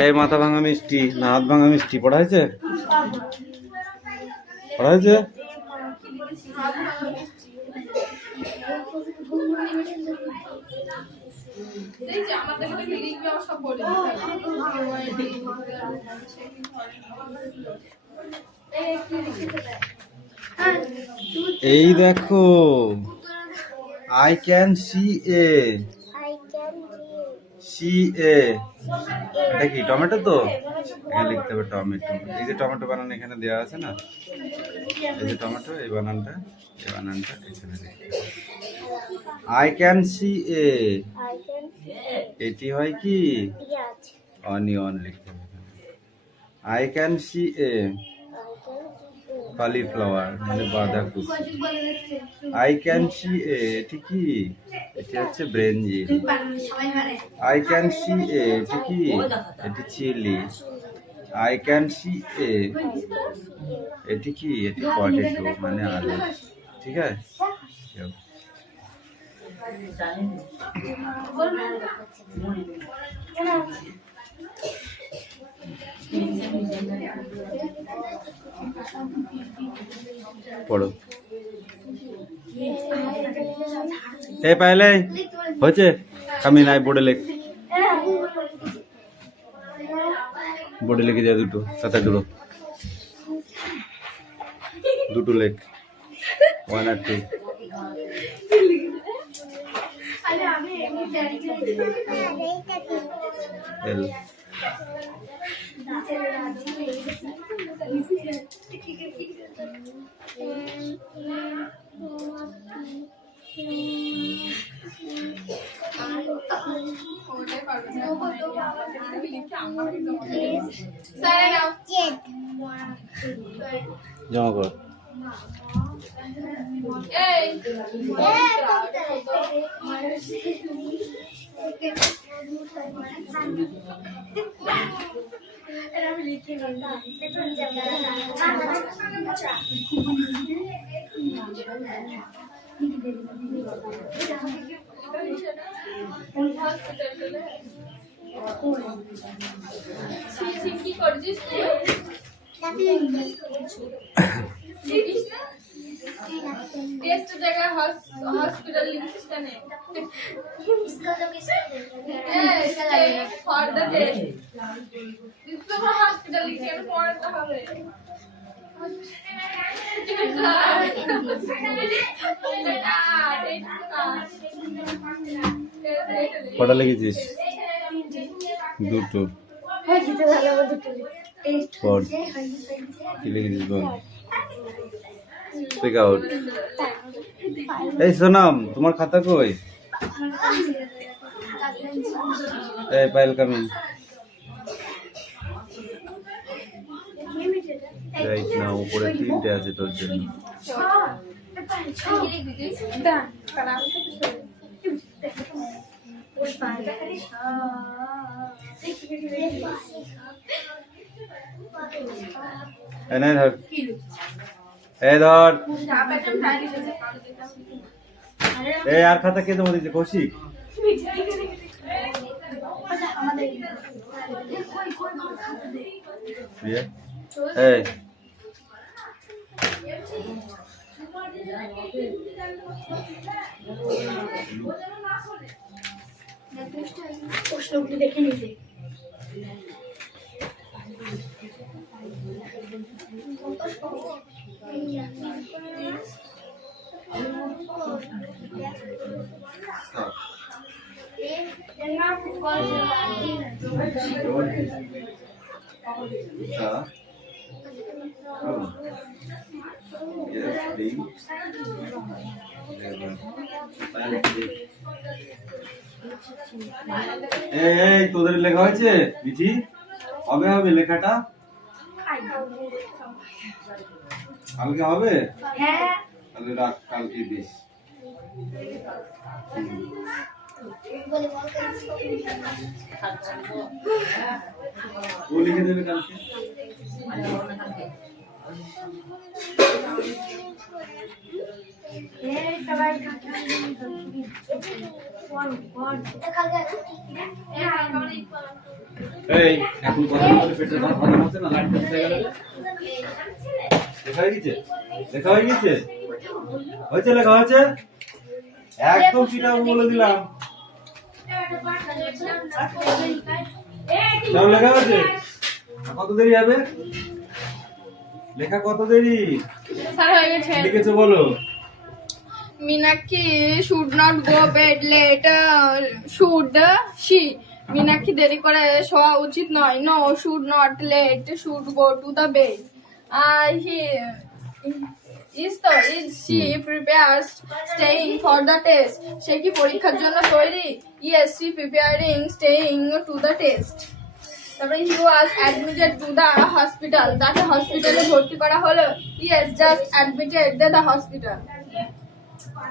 এই মাথা ভাঙা মিষ্টি না হাত ভাঙা মিষ্টি পড়া হয়েছে? পড়া হয়েছে? এই দেখো, I can see a এটা কি টমেটো? তো এখানে লিখতে হবে টমেটো। এই যে টমেটো বানান এখানে দেওয়া আছে না, এই যে টমেটো, এই বানানটা এখানে I can see a, এটি হয় কি অনিয়ন লিখতে হবে। I can see a cauliflower মানে বাঁধাকপি। I can see a, এটি কি? এটি হচ্ছে ব্রেঞ্জিল। I can see a, এটি কি? এটি chilli. I can see a, এটি কি? এটি পটেটো মানে আলু। ঠিক আছে, পড়ো। এই পাইলে হয়েছে? আমি নাই বোর্ডে লেখ, বোর্ডে লিখে যায় দুটো, সাথে দুটো লেখ, 1 আর 2। এল জমা কর। टेस्ट जगह हॉस्पिटल लिखिस तने इसका तो किस फॉर द टेस्ट इसको हॉस्पिटल लिखे तो पढ़ता হবে কটা লিখেছিস? দুটো। পড়, কি লিখেছিস বল? Speak out. এই সোনাম, তোমার খাতা কই? এই পাইল কামিং রাইট নাও। উপরে 3টে আছে তোর জন্য। এনে ধর, এই ধর, এই আর খাতা কে জমা দিয়েছে? কৌশিক। এই প্রশ্নগুলি দেখে নিতে এই তোদের লেখা হয়েছে বিজি? হবে হবে লেখাটা কালকে হবে? হ্যাঁ, তাহলে রাখ, কালকে দিস। ও লিখে দেবে কালকে। সবাই এই এখন কথা বলে পেটের ভাত হচ্ছে না, লাইট হয়ে গেল। লেখা হয়ে গেছে? লেখা হয়ে গেছে? হয়েছে, লেখা হয়েছে? একদম সেটা বলে দিলাম। সব লেখা হয়েছে? কত দেরি হবে? লেখা কত দেরি? স্যার হয়ে গেছে। লিখেছো বলো। Minaki should not go bed late. Should she? Minaki দেরি করে শোয়া উচিত নয়। No, should not late. Should go to the bed. Is she prepared staying for the test? সে কি পরীক্ষার জন্য তৈরি? Yes, she preparing staying to the test. তারপরে he was admitted to the hospital. তাকে হসপিটালে ভর্তি করা হলো। Yes, just admitted to the hospital.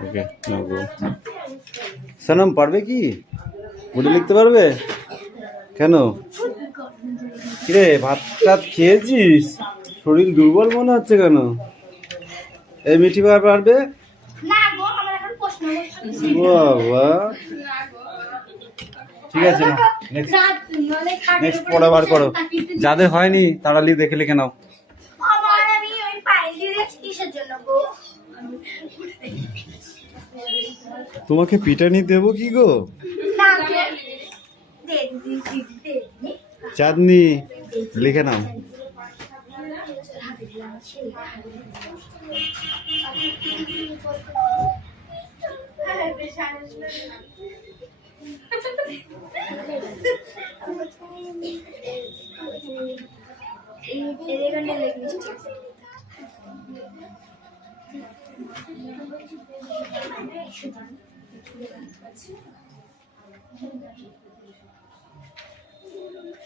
ওকে, নাও গো। সনম পারবে কি? গুডে লিখতে পারবে? কেন? কিরে ভাত টাত খেয়েছিস? শরীর দুর্বল মনে হচ্ছে কেন? এই মিঠি বার পারবে? না গো, আমার এখন প্রশ্ন হচ্ছে। বাবা, ঠিক আছে না, নেক্সট নেক্সট পড়া বার করো। যাদের হয়নি তারা দেখে লিখে নাও। আমার আমি ওই পাইল দিয়েছি কিসের জন্য গো? তোমাকে পিটানি দেবো কি গো? না গো, দে দে। চাঁদনি লিখে নাও।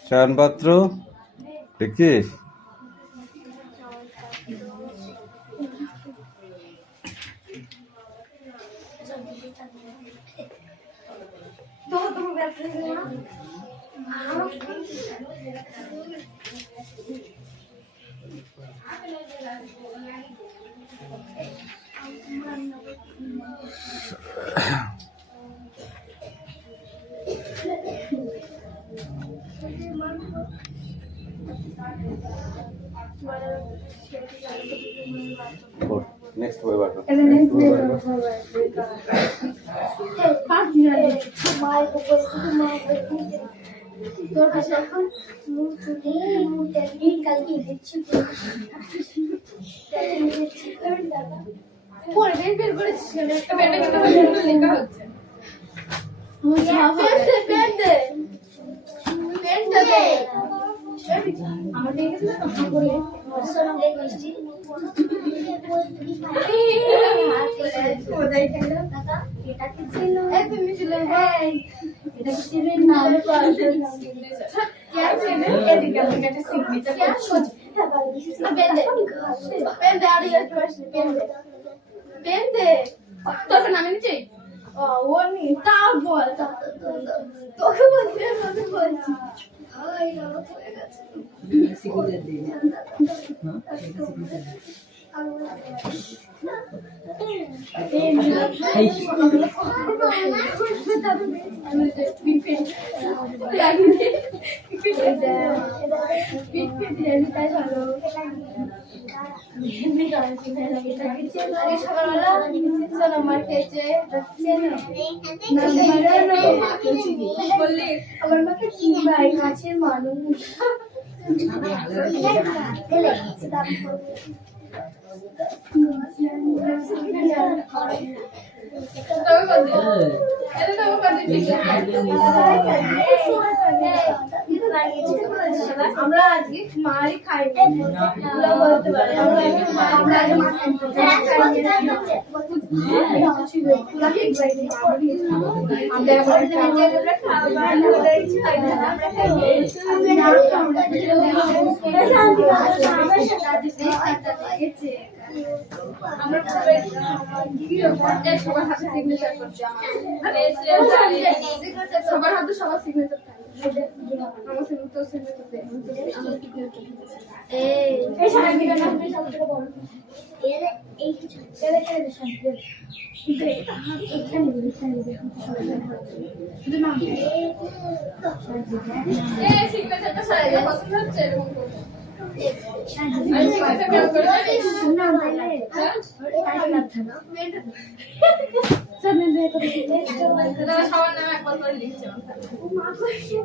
চয়নপত্র দেখছিস? নেক্সট বই বার করো। তোর কাছে এখন মুখ তুলে মুখটা দিয়ে কালকে দিচ্ছি পরে বের করেছিস পেটে কিন্তু লেখা হচ্ছে। আমার দেখেছিল তো বলে সোনাম দেখ মিষ্টি কোথায় গেল দাদা এটা কি ছিল তুমি ছিলে এটা কি ছিল নাম সিগনেচার क्या ছিল এদিকে আমাকে একটা সিগনেচার করছি পেন দে আর ইয়ার পেন দে তোর নাম নিচে ও নি তা বল তোকে বলতে বলছি আই বাবা হয়ে গেছে সিগনেচার দিই সকালবেলা সোনামার খেয়েছে বললি আমার মাকে চিনবাই মাছের মানুষ আমরা আজকে মারি খাই বলতে পারি আমরা সবার হাতে সিগনেচার করছে সবার হাতে সবার সিগনেচার থাকে আমার সিগনেচার এই সামনে দিকে না এই সামনে থেকে বড় এই কিছু এর সামনে এখানে শুধু নাম সিগনেচারটা সরাই দে পছন্দ হচ্ছে এরকম করে। আমি সিগনেচার কেন করে জানিস? না বলে টাইপ না থানা সামনে দিয়ে করে তারা সবার নামে একবার করে লিখছে মা কইছে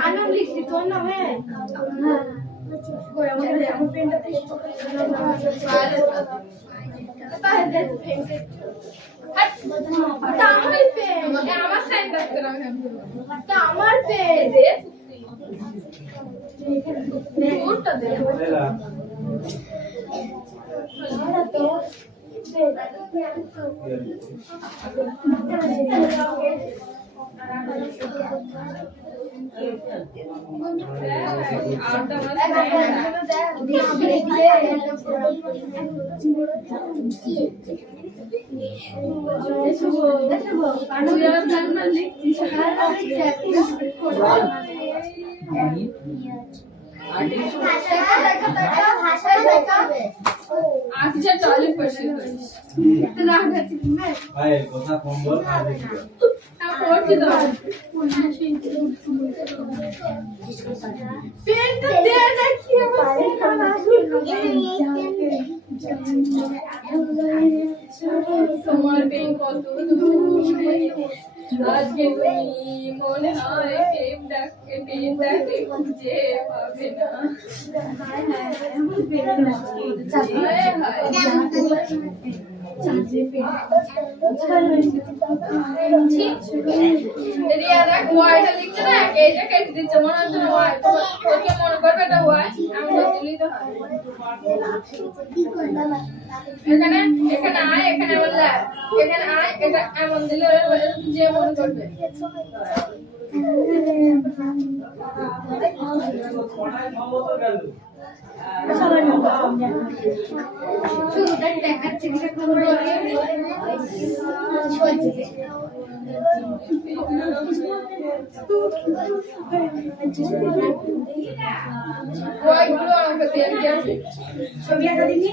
আনাম লিখছি তোর নামে আমার পেনটা আমার সাইন করতে হবে আমার পেন কোনটা দে আচ্ছা টয়লেট পরিষ্কার করিস তো রাখ আছে ভাই কথা কম বল আর বেশি বল। পড়ছি তো পেনটা দে না কি তোমার পেন কত দূরে আজকে তুমি মনে হয় পেনটাকে খুঁজে পাবে না হায় হায় রিয়া দেখ ওয়াইটা লিখছে না এইটা কেটে দিচ্ছে মনে হচ্ছে না ওয়াই তোকে মনে করবে এটা ওয়াই আমি দিলেই তো হয় এখানে এখানে আয় এখানে বললে এখানে আয় এটা এমন দিলে যে মনে করবে শুধু দেখাচ্ছে ওইগুলো আমাকে দিয়ে দিয়েছে ছবি আঁকা দিবি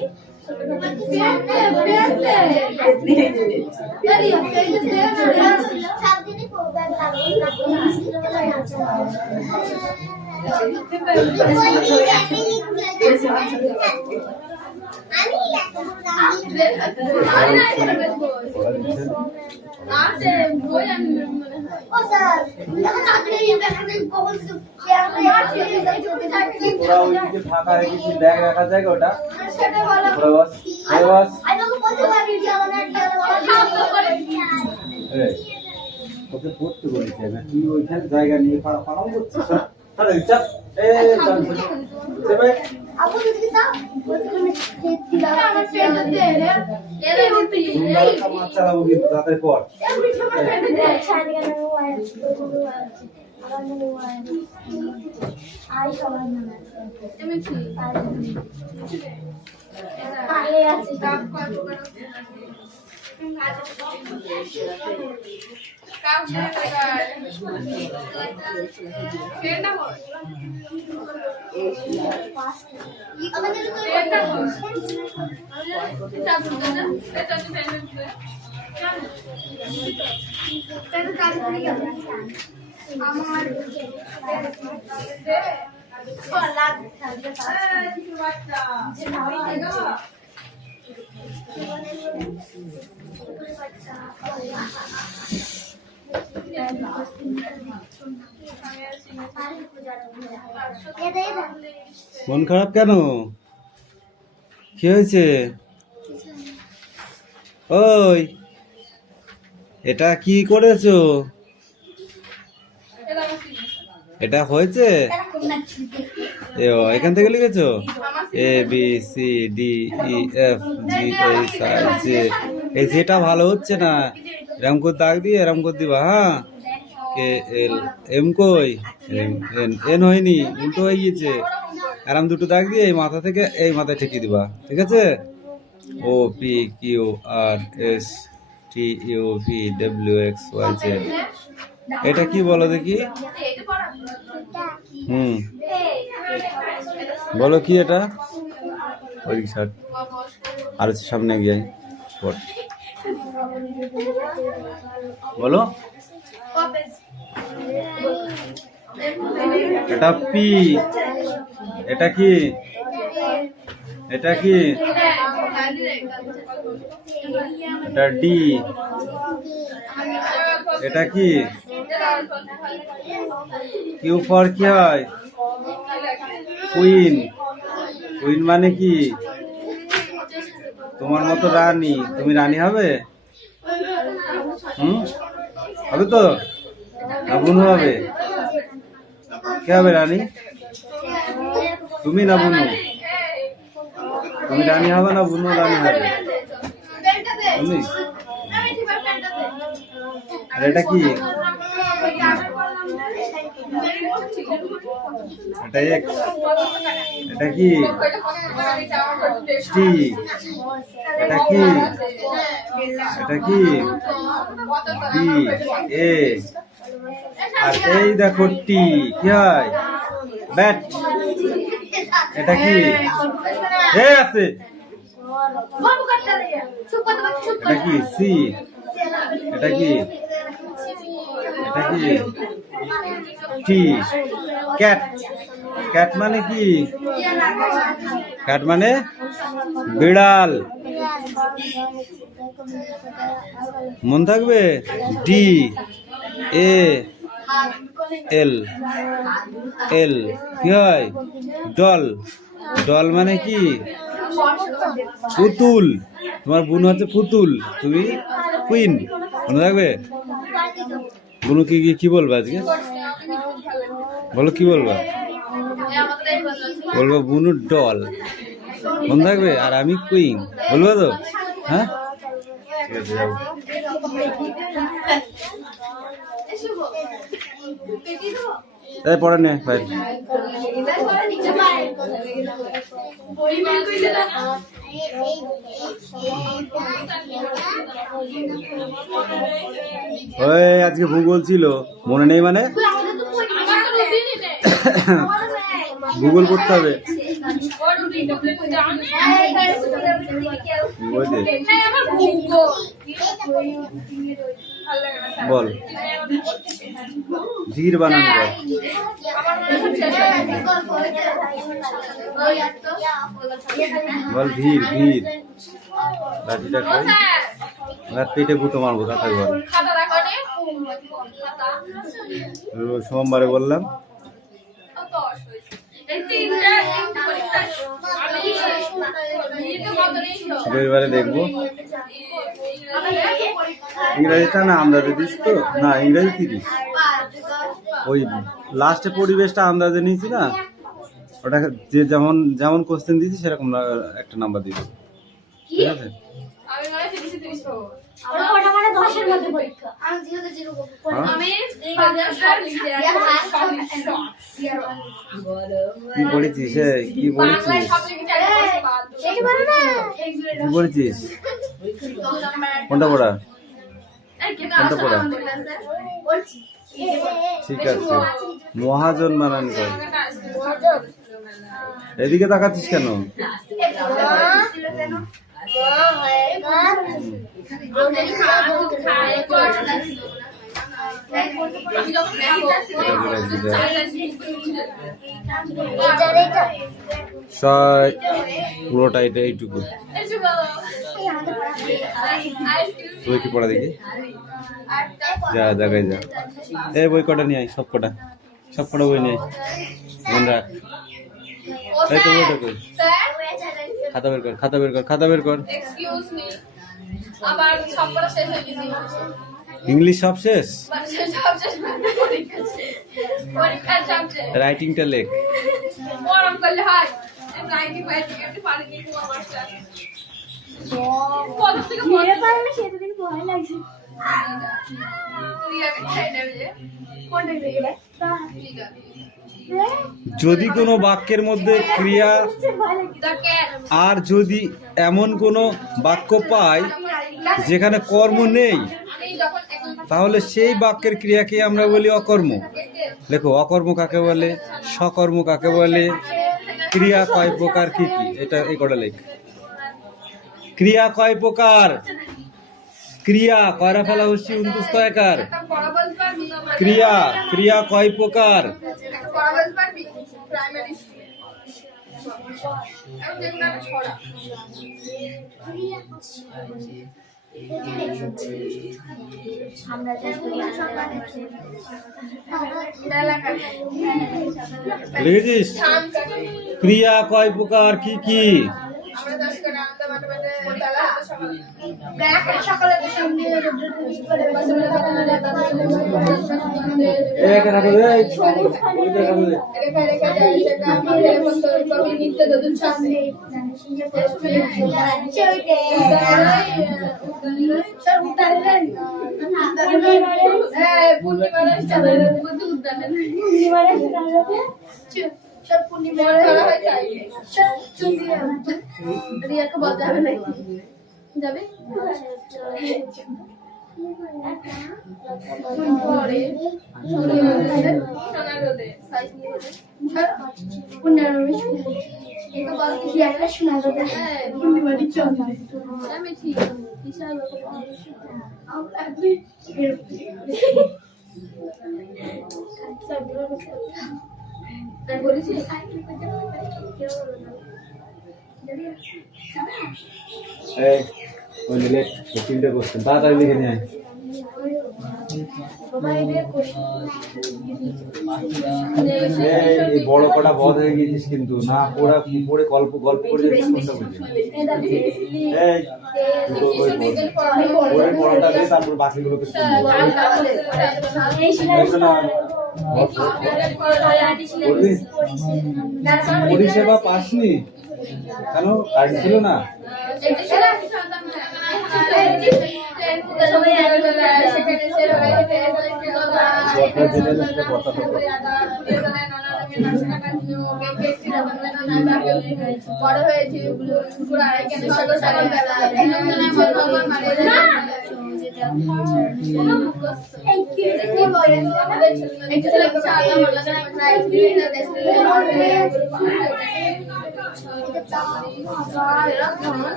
আছে বই আমি ওরা ওইদিকে ফাঁকা রেখেছি ব্যাগ রাখার জায়গা ওটা ওরা বস এই, তোকে পড়তে বলেছি না তুই ওইখানে জায়গা নিয়ে পাড়াও করছিস হ্যাঁ? আরে চাপ চল ভাই আমার পেনটা দে রে তোমরা কামার চালাবো কিন্তু তাদের পর মন খারাপ কেন কি হয়েছে ওই এটা কি করেছো এটা হয়েছে এখান থেকে লিখেছো A B C D E F G H I J এই যেটা ভালো হচ্ছে না এরম করে দাগ দিয়ে এরম করে দিবা, হ্যাঁ। কে এল, এম কই, এম এন, এন হয়নি, উল্টো হয়ে গিয়েছে। এরম দুটো দাগ দিয়ে এই মাথা থেকে এই মাথায় ঠেকিয়ে দিবা, ঠিক আছে। O P Q R S T U V W X Y Z. এটা কি বলো দেখি? বলো কি এটা? ওই শার্ট আর সামনে গিয়ে পড়। বলো। এটা পি, এটা কি? এটা কি? এটা ডি, এটা কি? কিউ ফর কি হয়? কুইন। কুইন মানে কি? তোমার মতো রানী। তুমি রানী হবে? হবে তো? না বুনু হবে? কে হবে রানী? তুমি না বুনু? তুমি রানী হবে না বুনু রানী হবে? তুমি? আর এটা কি? এটা এক্স, এটা কি? টি, এটা কি? এটা কি? বি, এ, আর এই দেখো টি, কি হয়? ব্যাট। এটা কি? এ আছে। এটা কি? সি, এটা কি? এটা কি? টি, ক্যাট। ক্যাট মানে কি? ক্যাট মানে বিড়াল। মন থাকবে? ডি, এ, এল, এল কি হয়? ডল। ডল মানে কি? পুতুল। তোমার বোন হচ্ছে পুতুল, তুমি কুইন। মনে থাকবে? বুনু কি কি বলবে আজকে? বলো কি বলবা? বলবো বুনু ডল, মনে থাকবে। আর আমি কুইন, বলবো তো? হ্যাঁ, ঠিক আছে যাও। এই পড়ে নে ভাই। ওই আজকে ভূগোল ছিল, মনে নেই মানে? ভূগোল পড়তে হবে। বল ধীর বানান কর। বল ধীর ধীর। লাঠিটা কই? পেটে গুঁতো মারবো তাতে বল। সোমবারে বললাম। রবিবারে দেখবো। ইংরাজিটা না আন্দাজে দিস তো? না ইংরাজি 30। ওই লাস্টে পরিবেশটা আন্দাজে নিয়েছি না, ওটা যে যেমন যেমন কোশ্চেন দিয়েছি সেরকম একটা নাম্বার দিবি, ঠিক আছে? কি পড়েছিস? কি পড়েছিস? কি পড়েছিস? কোনটা পড়া? কোনটা পড়া? ঠিক আছে, মহাজন বানান কর। এদিকে তাকাচ্ছিস কেন? পুরোটা এটা এইটুকু। তুই কি পড়া দেখি? যা জায়গায় যা। এই বই কটা নিয়ে আয়, সব কটা বই নিয়ে আয়। মনে রাখ। এই তো বইটা কই? খাতা বের কর, খাতা বের কর, খাতা বের কর। ইংলিশ সব শেষ? রাইটিংটা লেখ। যদি কোনো বাক্যের মধ্যে ক্রিয়া আর যদি এমন কোনো বাক্য পাই যেখানে কর্ম নেই, তাহলে সেই বাক্যের ক্রিয়াকে আমরা বলি অকর্ম। দেখো, অকর্ম কাকে বলে, সকর্ম কাকে বলে, ক্রিয়া কয় প্রকার, কি কি, এটা এই কটা লেখ। ক্রিয়া কয় প্রকার? ক্রিয়া কয়রা ফেলা হচ্ছে 29 একার। ক্রিয়া ক্রিয়া কয় প্রকার? লিখেছিস? ক্রিয়া কয় প্রকার, কি কি? রিয়াকে বলতে হবে না, যাবে বলেছি। তিনটে কোশ্চেন তাড়াতাড়ি লিখে নিয়ে আয়। এই বড় কটা বধ হয়ে গেছিস কিন্তু, না পড়া কি পড়ে গল্প গল্প করে যাচ্ছিস কোনটা বুঝি? এই দুটো বই পড়, পড়ে পড়াটা দিয়ে তারপর বাকিগুলোকে শুনবো। পরিষেবা পাসনি কেন? কার্ড ছিল না? বড় হয়েছে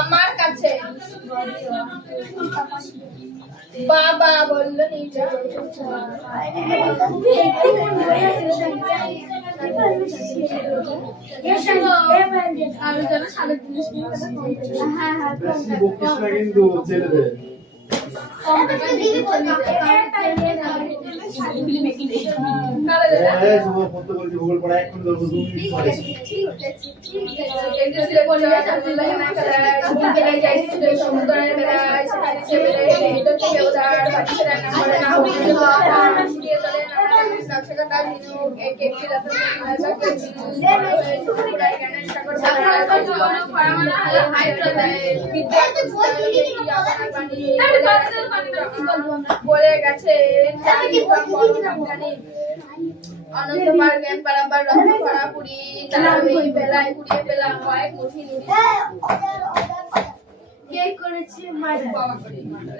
আমার কাছে বাবা বললো নিচে আলোচনা সাড়ে 30 কিন্তু ছেলেদের ভূগোল পড়া এখন বলে গেছে অনন্তবার জ্ঞান পারাবার রত্ন করা পুরি তারা এই বেলায় কুড়িয়ে পেলাম কয়েক মুঠি নুড়ি। কে করেছে মার্ডার? বাবা করে মার্ডার।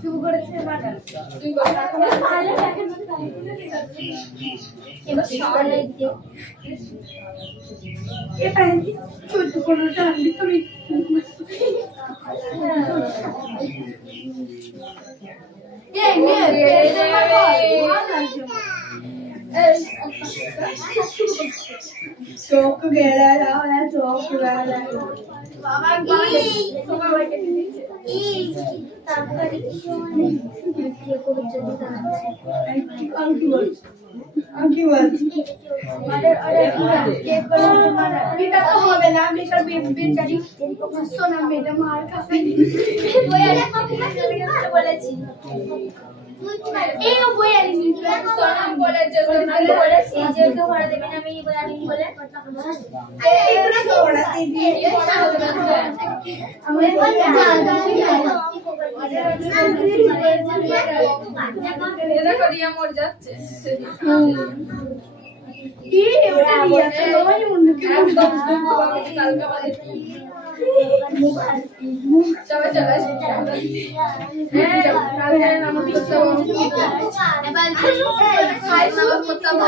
তুই করেছে মার্ডার? তুই কথা ভালো লাগে না তাই এবার সামনে দিয়ে এটা ছোট কোনটা আমি তুমি চোখ গেলা চোখ গেলা হবে না মার খাবে বলেছি এই বই বলেছে আমি বলেছি যে কেউ ভাড়া দেবে না, আমি বলি বলে দেখো রিয়া মর যাচ্ছে সবাই চলে আসি নামাজ করতে না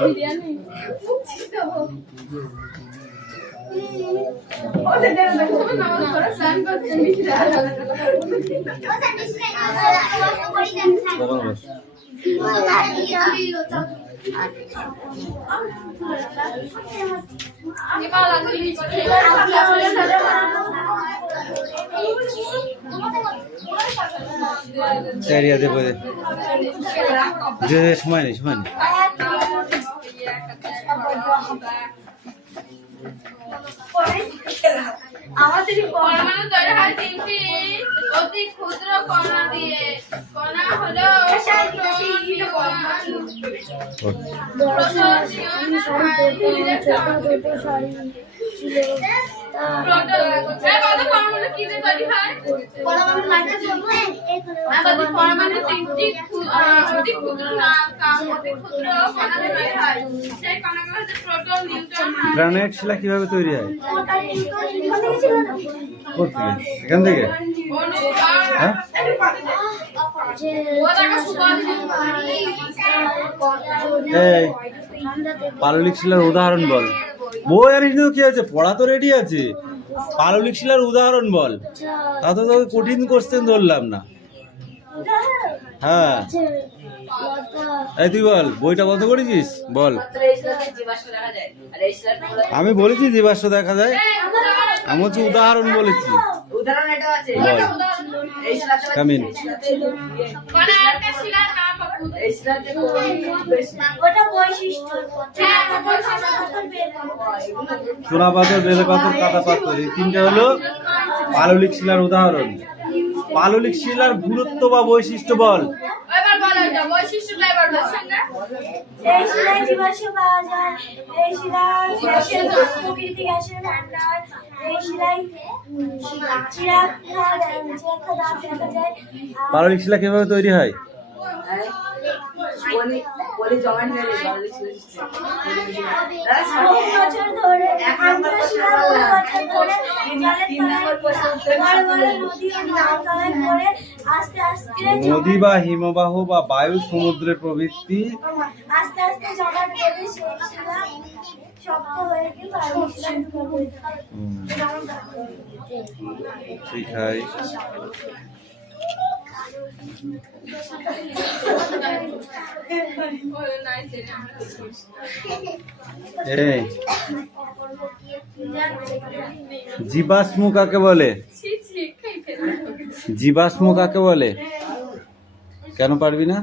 বিরিয়ানি সময় নেই সময় নেই পরমাণু তৈরি হয় তিনটি অতি ক্ষুদ্র কণা দিয়ে। কণা হলো পরমাণু কি দিয়ে তৈরি হয়? পরমাণু তিনটি অতি ক্ষুদ্র কণা দিয়ে তৈরি হয়। সেই কণাগুলো হচ্ছে প্রোটন, নিউট্রন। গ্রানাইট শিলা কিভাবে তৈরি হয়? এখান থেকে হ্যাঁ এই পাললিক শিলার উদাহরণ বল। বই আর কি আছে, পড়া তো রেডি আছে। পাললিক শিলার উদাহরণ বল। তা তো তোকে কঠিন কোশ্চেন ধরলাম না। হ্যাঁ এই তুই বল, বইটা বন্ধ করেছিস? বল। আমি বলেছি জীবাশ্ম দেখা যায়, আমি হচ্ছে উদাহরণ বলেছি। কামিন সোনা পাথর, বেলে পাথর, কাদা পাথর, এই তিনটা হলো পাললিক শিলার উদাহরণ। পাললিক শিলার গুরুত্ব বা বৈশিষ্ট্য বল। এই শিলায় জীবাশ্ম পাওয়া যায়, এই শিলায় প্রকৃতি গ্যাসের ভান্ডার, এই শিলায় চিরাগ দেখা যায়। পাললিক শিলা কিভাবে তৈরি হয়? বছর ধরে নদী বা হিমবাহ বা বায়ু, সমুদ্রের প্রবৃত্তি আস্তে আস্তে জমাট বেঁধে সেই শিলা শক্ত হয়ে গিয়ে পাললিক শিলা ঠিক হয়। নাইস। এই জীবাশ্ম কাকে বলে? ছি ছি, খাই ফেলে। জীবাশ্ম কাকে বলে? কেন পারবি না?